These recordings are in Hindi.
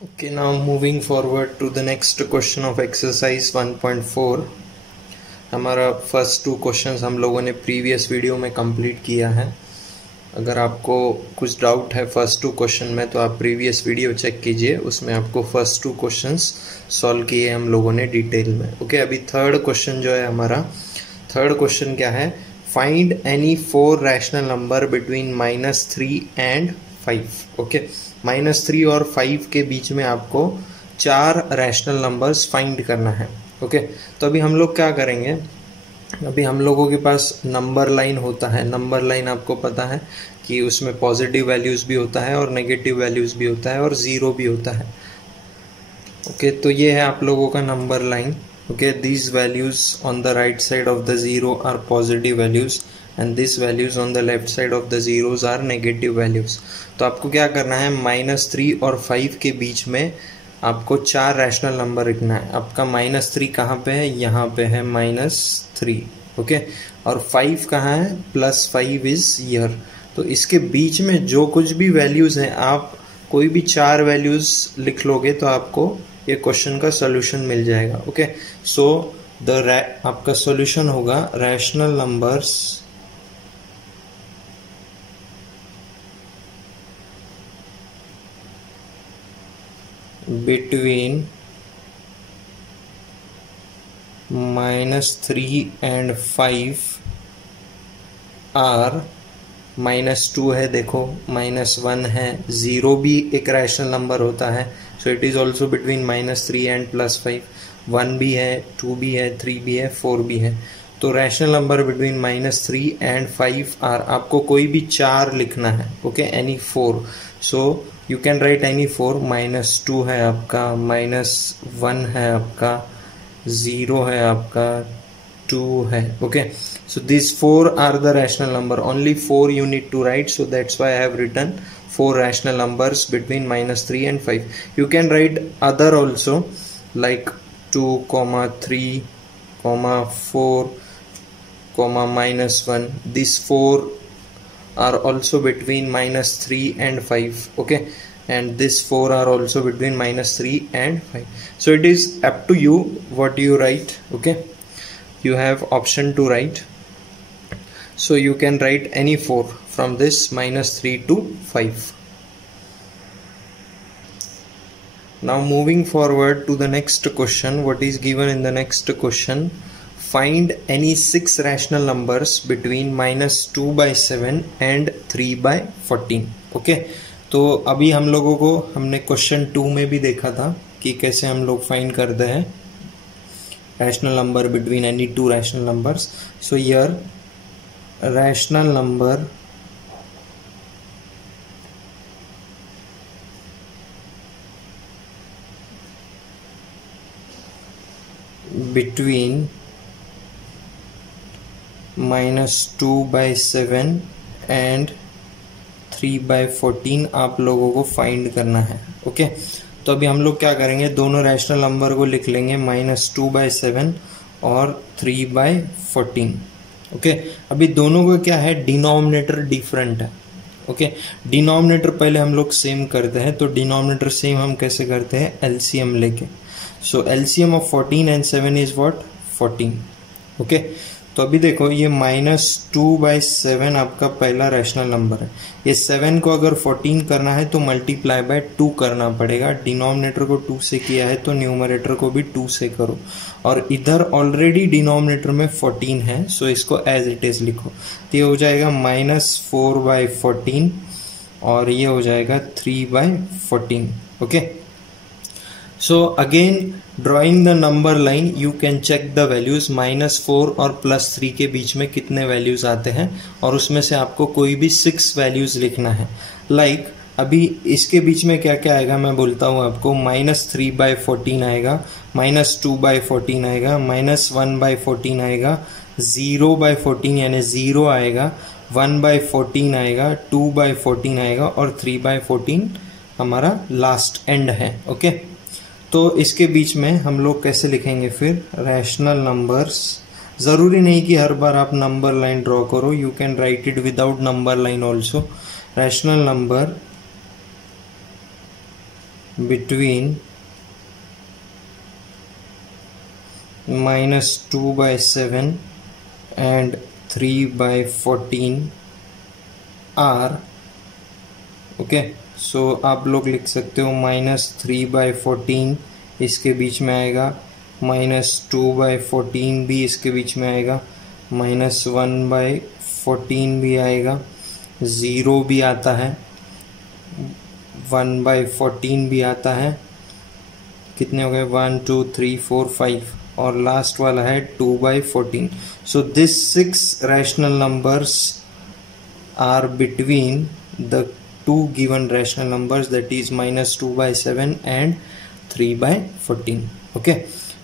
Okay, now moving forward to the next question of exercise 1.4. हमारा फर्स्ट टू क्वेश्चंस हम लोगों ने प्रीवियस वीडियो में कंप्लीट किया है। अगर आपको कुछ डाउट है फर्स्ट टू क्वेश्चन में तो आप प्रीवियस वीडियो चेक कीजिए, उसमें आपको फर्स्ट टू क्वेश्चंस सॉल्व किए हम लोगों ने डिटेल में। ओके, अभी थर्ड क्वेश्चन जो है हमारा, थर्ड क्वेश्चन क्या है, find any 4 rational number between -3 and 5। Okay, -3 और 5 के बीच में आपको 4 रैशनल नंबर्स फाइंड करना है। ओके, तो अभी हम लोग क्या करेंगे, अभी हम लोगों के पास नंबर लाइन होता है। नंबर लाइन आपको पता है कि उसमें पॉजिटिव वैल्यूज़ भी होता है और नेगेटिव वैल्यूज़ भी होता है और ज़ीरो भी होता है। ओके, तो ये है आप लोगों का number line. Okay, these values on the right side of the zero are positive values and this values on the left side of the zeros are negative values. तो आपको क्या करना है, -3 और 5 के बीच में आपको 4 रैशनल नंबर लिखना है। आपका -3 कहाँ पे है, यहाँ पे है -3। ओके, और 5 कहाँ है, +5 इज ईयर। तो इसके बीच में जो कुछ भी वैल्यूज़ हैं, आप कोई भी 4 वैल्यूज़ लिख लोगे तो आपको ये क्वेश्चन का सोल्यूशन मिल जाएगा। ओके, सो आपका सोल्यूशन होगा rational numbers between -3 and 5 are -2 है, देखो -1 है, 0 भी एक रैशनल नंबर होता है, so it is also between -3 and +5। 1 भी है, 2 भी है, 3 भी है, 4 भी है। तो rational number between -3 and 5 are, आपको कोई भी 4 लिखना है। Okay, any 4, so you can write any 4। -2 है आपका, -1 है आपका, 0 है आपका, 2 है। Okay, so these 4 are the rational number, only 4 you need to write, so that's why I have written 4 rational numbers between -3 and 5. You can write other also, like 2, 3, 4, -1. These 4 are also between -3 and 5. Okay, and these 4 are also between -3 and 5. So it is up to you what you write. Okay, you have option to write, so you can write any 4 from this -3 to 5. Now moving forward to the next question, what is given in the next question, find any 6 rational numbers between -2/7 and 3/14. Okay, तो अभी हम लोगों को, हमने क्वेश्चन 2 में भी देखा था कि कैसे हम लोग फाइंड करते हैं rational number between any 2 rational numbers. So here rational number between -2/7 and 3/14 आप लोगों को फाइंड करना है। ओके, तो अभी हम लोग क्या करेंगे, दोनों रैशनल नंबर को लिख लेंगे, -2/7 और 3/14। ओके, अभी दोनों का क्या है, डिनोमिनेटर डिफरेंट है। ओके, डिनोमिनेटर पहले हम लोग सेम करते हैं, तो डिनोमिनेटर सेम हम कैसे करते हैं, एलसीएम लेके। So LCM of 14 and 7 is what, 14। Okay, तो अभी देखो ये -2/7 आपका पहला रैशनल नंबर है। ये 7 को अगर 14 करना है तो मल्टीप्लाई बाय 2 करना पड़ेगा। डिनोमिनेटर को 2 से किया है तो न्यूमरेटर को भी 2 से करो, और इधर ऑलरेडी डिनोमिनेटर में 14 है, सो इसको एज इट इज लिखो। तो ये हो जाएगा -4/14 और ये हो जाएगा 3/14। Okay, so again drawing the number line you can check the values, -4 और +3 के बीच में कितने वैल्यूज आते हैं, और उसमें से आपको कोई भी 6 वैल्यूज लिखना है। लाइक अभी इसके बीच में क्या क्या आएगा मैं बोलता हूँ आपको, -3/14 आएगा, -2/14 आएगा, -1/14 आएगा, 0/14 यानी 0 आएगा, 1/14 आएगा, 2/14 आएगा और 3/14 हमारा लास्ट एंड है। ओके, तो इसके बीच में हम लोग कैसे लिखेंगे फिर रैशनल नंबर्स। ज़रूरी नहीं कि हर बार आप नंबर लाइन ड्रॉ करो, you can write it without number line also. Rational number between -2/7 and 3/14 are, okay. So आप लोग लिख सकते हो -3/14 इसके बीच में आएगा, -2/14 भी इसके बीच में आएगा, -1/14 भी आएगा, 0 भी आता है, 1/14 भी आता है। कितने हो गए? 1 2 3 4 5 और लास्ट वाला है 2/14। So this 6 rational numbers are between the two given rational numbers, that is -2/7 and 3/14. Okay,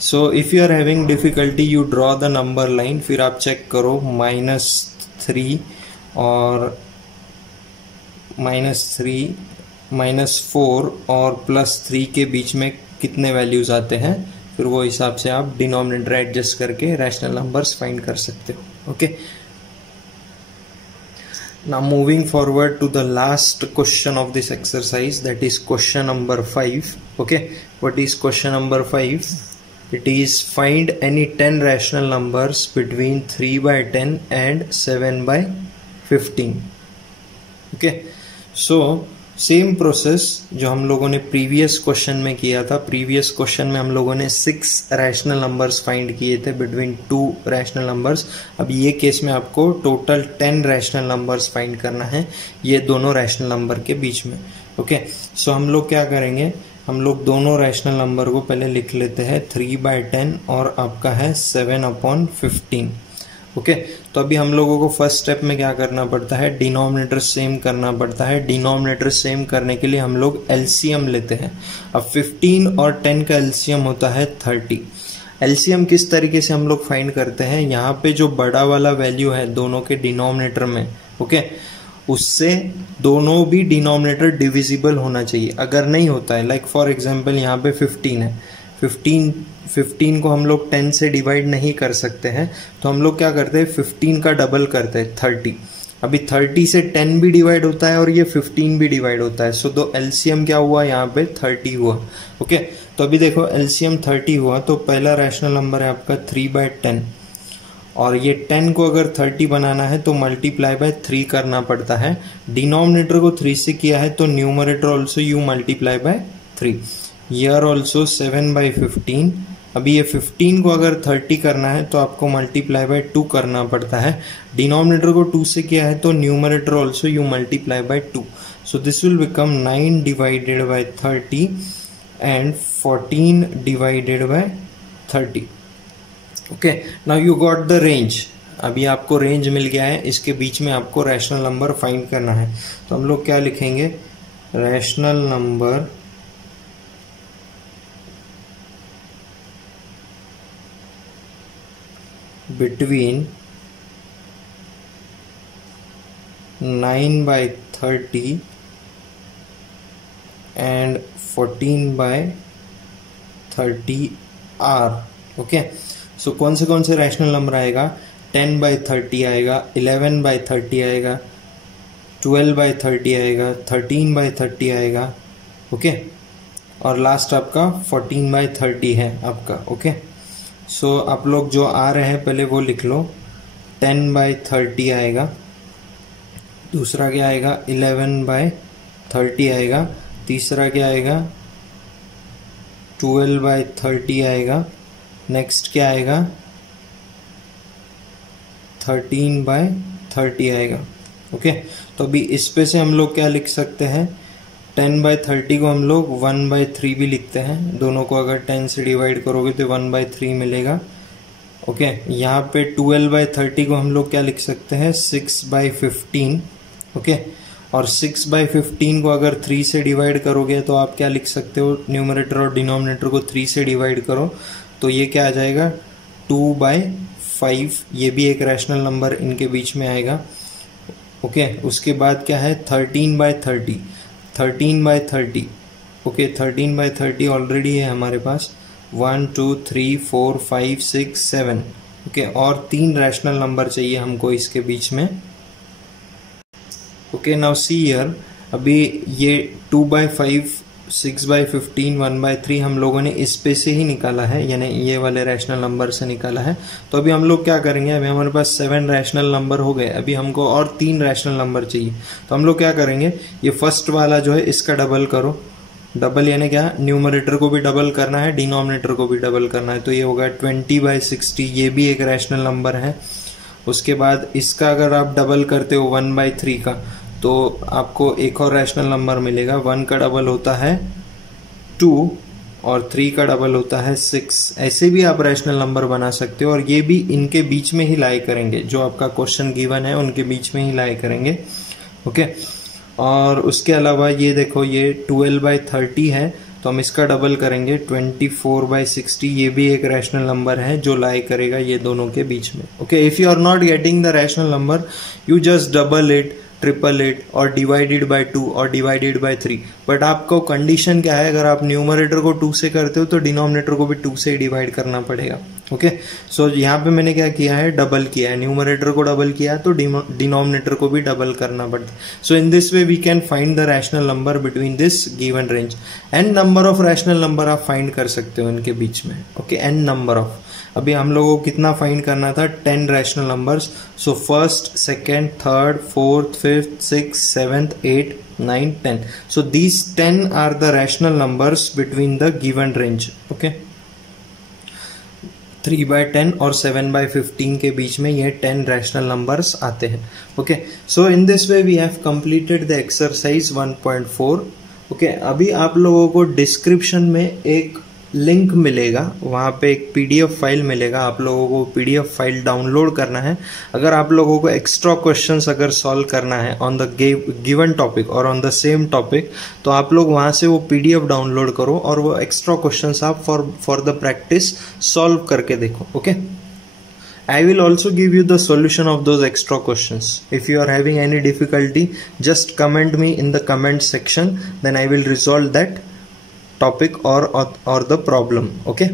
so if you are having difficulty you draw the number line, फिर आप चेक करो -3 और -3 -4 और +3 के बीच में कितने वैल्यूज आते हैं, फिर वो हिसाब से आप डिनोमिनेटर एडजस्ट करके रैशनल नंबर्स फाइंड कर सकते हो। Okay, now moving forward to the last question of this exercise, that is question number 5. Okay, what is question number 5? It is find any 10 rational numbers between 3/10 and 7/15. Okay, so same process जो हम लोगों ने प्रीवियस क्वेश्चन में किया था। प्रीवियस क्वेश्चन में हम लोगों ने 6 रैशनल नंबर्स फाइंड किए थे बिटवीन 2 रैशनल नंबर्स। अब ये केस में आपको टोटल 10 रैशनल नंबर्स फाइंड करना है ये दोनों रैशनल नंबर के बीच में। ओके, सो हम लोग क्या करेंगे, हम लोग दोनों रैशनल नंबर को पहले लिख लेते हैं 3/10 और आपका है 7/15। ओके, तो अभी हम लोगों को फर्स्ट स्टेप में क्या करना पड़ता है, डिनोमिनेटर सेम करना पड़ता है। डिनोमिनेटर सेम करने के लिए हम लोग एलसीएम लेते हैं। अब 15 और 10 का एलसीएम होता है 30। एलसीएम किस तरीके से हम लोग फाइंड करते हैं, यहाँ पे जो बड़ा वाला वैल्यू है दोनों के डिनोमिनेटर में, ओके, उससे दोनों भी डिनोमिनेटर डिविजिबल होना चाहिए। अगर नहीं होता है, लाइक फॉर एग्जांपल यहाँ पे 15 है, 15 को हम लोग 10 से डिवाइड नहीं कर सकते हैं, तो हम लोग क्या करते हैं 15 का डबल करते हैं 30। अभी 30 से 10 भी डिवाइड होता है और ये 15 भी डिवाइड होता है। सो दो एलसीएम क्या हुआ, यहाँ पे 30 हुआ। ओके, तो अभी देखो एलसीएम 30 हुआ, तो पहला रैशनल नंबर है आपका 3/10 और ये 10 को अगर 30 बनाना है तो मल्टीप्लाई बाय 3 करना पड़ता है। डिनोमिनेटर को 3 से किया है तो numerator also you multiply by 3। Year also 7/15। अभी ये 15 को अगर 30 करना है तो आपको मल्टीप्लाई बाय 2 करना पड़ता है। डिनोमिनेटर को 2 से किया है तो numerator also you multiply by 2। So this will become 9 divided by 30 and 14 divided by 30। Okay, now you got the range. अभी आपको रेंज मिल गया है, इसके बीच में आपको रैशनल नंबर फाइंड करना है। तो हम लोग क्या लिखेंगे, rational number between 9/30 and 14/30 are. Okay, so कौन से रैशनल नंबर आएगा, 10/30 आएगा, 11/30 आएगा, 12/30 आएगा, 13/30 आएगा। ओके, और लास्ट आपका 14/30 है आपका। ओके, सो आप लोग जो आ रहे हैं पहले वो लिख लो। 10/30 आएगा, दूसरा क्या आएगा 11/30 आएगा, तीसरा क्या आएगा 12/30 आएगा, नेक्स्ट क्या आएगा 13/30 आएगा। ओके, तो अभी इस पे से हम लोग क्या लिख सकते हैं, 10/30 को हम लोग 1/3 भी लिखते हैं। दोनों को अगर 10 से डिवाइड करोगे तो 1/3 मिलेगा। ओके, यहाँ पे 12/30 को हम लोग क्या लिख सकते हैं 6/15। ओके, और 6/15 को अगर 3 से डिवाइड करोगे तो आप क्या लिख सकते हो, न्यूमरेटर और डिनोमिनेटर को 3 से डिवाइड करो तो ये क्या आ जाएगा 2/5। ये भी एक रैशनल नंबर इनके बीच में आएगा। ओके, उसके बाद क्या है 13/30। 13/30 ओके, 13/30 ऑलरेडी है हमारे पास। 1 2 3 4 5 6 7। ओके, और 3 रैशनल नंबर चाहिए हमको इसके बीच में। ओके, नाउ सी हियर, अभी ये 2/5 6/15 1/3 हम लोगों ने इस पे से ही निकाला है, यानी ये वाले रैशनल नंबर से निकाला है। तो अभी हम लोग क्या करेंगे, अभी हमारे पास 7 रैशनल नंबर हो गए, अभी हमको और 3 रैशनल नंबर चाहिए। तो हम लोग क्या करेंगे, ये फर्स्ट वाला जो है इसका डबल करो, डबल यानी क्या, न्यूमरेटर को भी डबल करना है, डिनोमिनेटर को भी डबल करना है। तो ये होगा 20/60, ये भी एक रैशनल नंबर है। उसके बाद इसका अगर आप डबल करते हो 1/3 का, तो आपको एक और रैशनल नंबर मिलेगा। 1 का डबल होता है 2 और 3 का डबल होता है 6। ऐसे भी आप रैशनल नंबर बना सकते हो, और ये भी इनके बीच में ही लाई करेंगे, जो आपका क्वेश्चन गिवन है उनके बीच में ही लाई करेंगे। ओके, और उसके अलावा ये देखो, ये 12/30 है, तो हम इसका डबल करेंगे 24/60। ये भी एक रैशनल नंबर है जो लाई करेगा ये दोनों के बीच में। Okay, if you are not getting the rational number, you just double it, triple it और डिवाइडेड बाय 2 और डिवाइडेड बाय 3। बट आपको कंडीशन क्या है, अगर आप न्यूमरेटर को 2 से करते हो तो डिनोमिनेटर को भी 2 से ही डिवाइड करना पड़ेगा। ओके, सो यहाँ पे मैंने क्या किया है, डबल किया है, न्यूमरेटर को डबल किया है तो डिनोमिनेटर को भी डबल करना पड़ता है। So in this way we can find the rational number between this given range. N number of rational number आप फाइंड कर सकते हो इनके बीच में। ओके, एन नंबर ऑफ, अभी हम लोगों को कितना फाइंड करना था, 10 rational numbers. So first, second, third, fourth, fifth, six, seventh, 8, 9, 10। So these 10 are the rational numbers between the given range. Okay, 3/10 और 7/15 के बीच में ये 10 रैशनल नंबर्स आते हैं। Okay, so in this way we have completed the exercise 1.4। Okay, अभी आप लोगों को डिस्क्रिप्शन में एक लिंक मिलेगा, वहाँ पे एक पीडीएफ फाइल मिलेगा, आप लोगों को पीडीएफ फाइल डाउनलोड करना है। अगर आप लोगों को एक्स्ट्रा क्वेश्चंस अगर सॉल्व करना है ऑन द गिवन टॉपिक और ऑन द सेम टॉपिक, तो आप लोग वहाँ से वो पीडीएफ डाउनलोड करो और वो एक्स्ट्रा क्वेश्चंस आप फॉर द प्रैक्टिस सॉल्व करके देखो। Okay, I will also give you the solution of those extra questions. If you are having any difficulty, just comment me in the comment section, then I will resolve that topic or the problem. Okay.